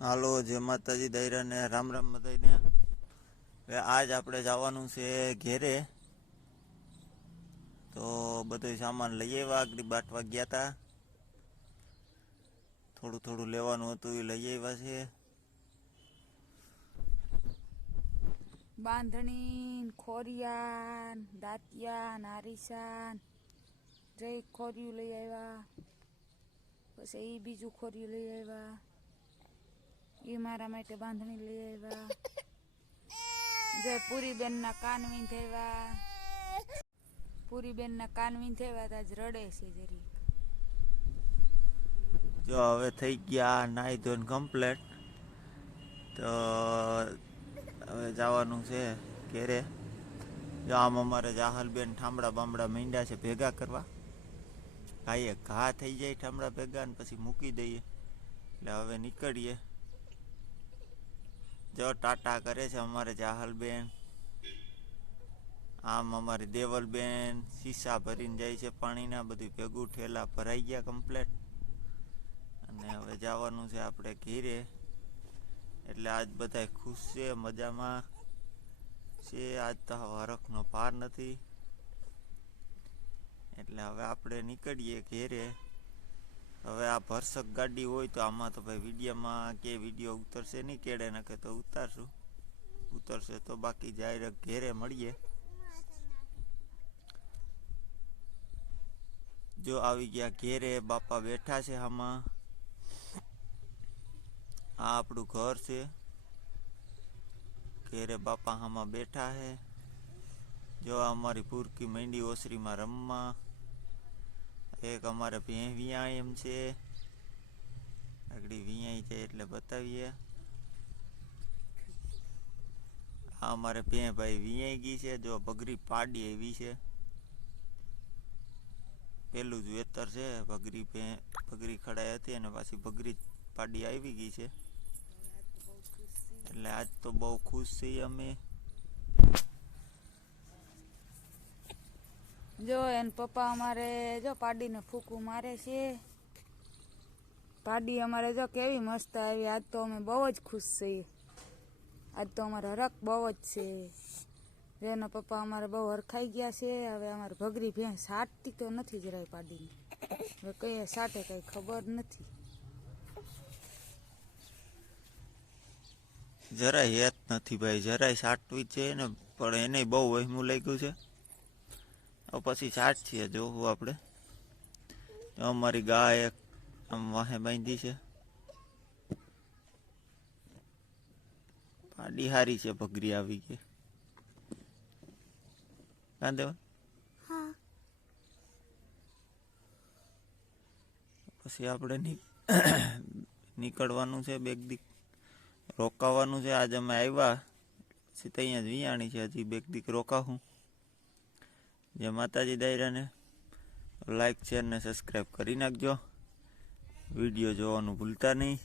હાલો, જય માતાજી દાયરાને રામ રામ બધાને હવે આજ આપણે જવાનું છે ઘેરે. તો બધો સામાન લઈ આવ્યા આગળ બાટવા ગયા હતા થોડું થોડું લેવાનું હતું એ લઈ આવ્યા છે. બાંધણી ખોરિયાન દાંતિયા નારીસાન જય ખોરિયું લઈ આવ્યા. પછી એ બીજું ખોરિયું લઈ આવ્યા. એ મારા માટે બાંધણી લઈ આવ્યા. જય પૂરીબેનના કાનવીન થયા. પૂરીબેનના કાનવીન થયા તાજ રડે છે જરી જો હવે થઈ ગયા નાઈ ધોન કમ્પ્લેટ તો હવે જવાનું છે ઘેરે. જો આમ અમારે જાહલબેન ઠામડા બામડા મીંડા છે ભેગા કરવા. ઘાએ ઘા થઈ જાય ઠામડા ભેગા ને પછી મૂકી દઈએ. એટલે હવે નીકળીએ. જો ટાટા કરે છે અમારે જાહલબેન. આમ અમારી દેવલબેન શીશા ભરીને જાય છે પાણીના, બધું ભેગું ઠેલા ભરાઈ ગયા કમ્પ્લેટ અને હવે જવાનું છે આપણે ઘેરે. એટલે આજ બધા ખુશ છે, મજામાં છે. આજ તો હરખનો પાર નથી. એટલે હવે આપણે નીકળીએ ઘેરે. હવે આ ભરસક ગાડી હોય તો આમાં તો ભાઈ વિડીયામાં કે વીડિયો ઉતરશે નહીં, કેડે નાખે તો ઉતારશું. ઉતરશે તો બાકી જાય ઘેરે મળીએ. જો આવી ગયા ઘેરે બાપા બેઠા છે આમાં. આ આપણું ઘર છે. ઘેરે બાપા આમાં બેઠા છે. જો અમારી પૂરકી મંડી ઓસરીમાં રમવા. એક અમારે ભેં વિયાય એમ છે. આગળ વિયાઈ છે એટલે બતાવીએ. આ અમારે ભેં ભાઈ વિયાઈ ગઈ છે, જો બગરી પાડી એવી છે. પેલું જ વેતર છે બગરી ભે બગરી ખડાઈ હતી અને પાછી બગરી પાડી આવી ગઈ છે. એટલે આજ તો બહુ ખુશ છીએ અમે. જો એને પપ્પા અમારે જો પાડીને ફૂકું મારે છે. પાડી અમારે જો કેવી મસ્ત આવી. આજ તો અમે બહુ જ ખુશ છીએ. આજ તો અમારે હરક બહુ જ છે. એના પપ્પા અમારે બહુ હરખાઈ ગયા છે. હવે અમારે ભગરી ભેંસ સાટતી તો નથી જરાય પાડીને. હવે કઈ સાટે કઈ ખબર નથી. જરાય હેત નથી ભાઈ. જરાય સાટવી છે ને, પણ એને બહુ વહેમું લાગ્યું છે. પછી સાટ છીએ જોવું આપણે. અમારી ગાય એક આમ વાહે બાંધી છે. પાડી હારી છે ભગરી આવી ગઈ. કાંદેવા પછી આપણે નીકળવાનું છે બેગ દીક રોકાવાનું છે. આજે અમે આવ્યા. પછી ત્યાં જ વિયાણી છે હજી બેગ દીક રોકાવું જે માતાજી દાયરાને લાઈક શેર ને સબસ્ક્રાઈબ કરી નાખજો. વીડિયો જોવાનું ભૂલતા નહીં.